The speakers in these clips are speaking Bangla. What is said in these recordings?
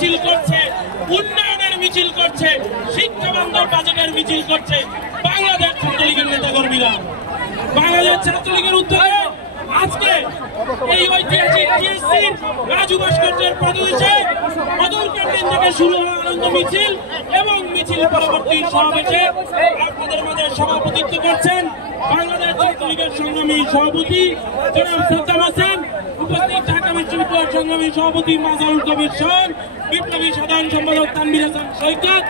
মিছিল করছে, উন্নয়নের মিছিল করছে, শিক্ষা বান্ধব বাজেটের মিছিল করছে বাংলাদেশ ছাত্রলীগের নেতাকর্মীরা। বাংলাদেশ ছাত্রলীগের উদ্যোগে আজকে এই ঐতিহাসিক টিএসসি রাজু ভাস্কর্যের প্রদেশে মধুর ক্যান্টিন থেকে শুরু হওয়া আনন্দ মিছিল এবং মিছিল পরবর্তী সমাবেশে আপনাদের মাঝে সভাপতিত্ব করছেন বাংলাদেশ ছাত্রলীগের সংগ্রামী সভাপতি জনাব সাদ্দাম হোসেন, উপস্থিত ঢাকা বিশ্ববিদ্যালয়ের সংগ্রামী সভাপতি মাজারুল কবির শহর, বিপ্লবী সাধারণ সম্পাদক তানভীর হাসান সৈকত,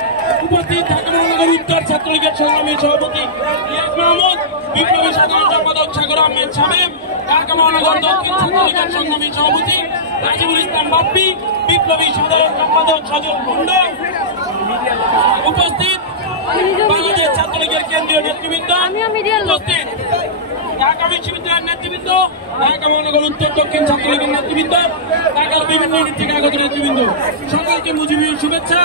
উপস্থিত ঢাকা মহানগর উত্তর ছাত্রলীগের সংগ্রামী সভাপতি ইলিয়াস মাহমুদ, বিপ্লবী সাধারণ সম্পাদক সাগর আহমেদ শামীম, ঢাকা মহানগর দক্ষিণ ছাত্রলীগের সংগ্রামী সভাপতি রাজিবুল ইসলাম বাপ্পি, বিপ্লবী সাধারণ সম্পাদক সজল কুন্ড, উপস্থিত বাংলাদেশ ছাত্রলীগের কেন্দ্রীয় নেতৃবৃন্দ, উপস্থিত ঢাকা বিশ্ববিদ্যালয়ের নেতৃবৃন্দ, ঢাকা মহানগর উত্তর দক্ষিণ ছাত্রলীগের নেতৃবৃন্দ, ঢাকার বিভিন্ন ইউনিট থেকে আগত নেতৃবৃন্দ, সকলকে মুজিবের শুভেচ্ছা।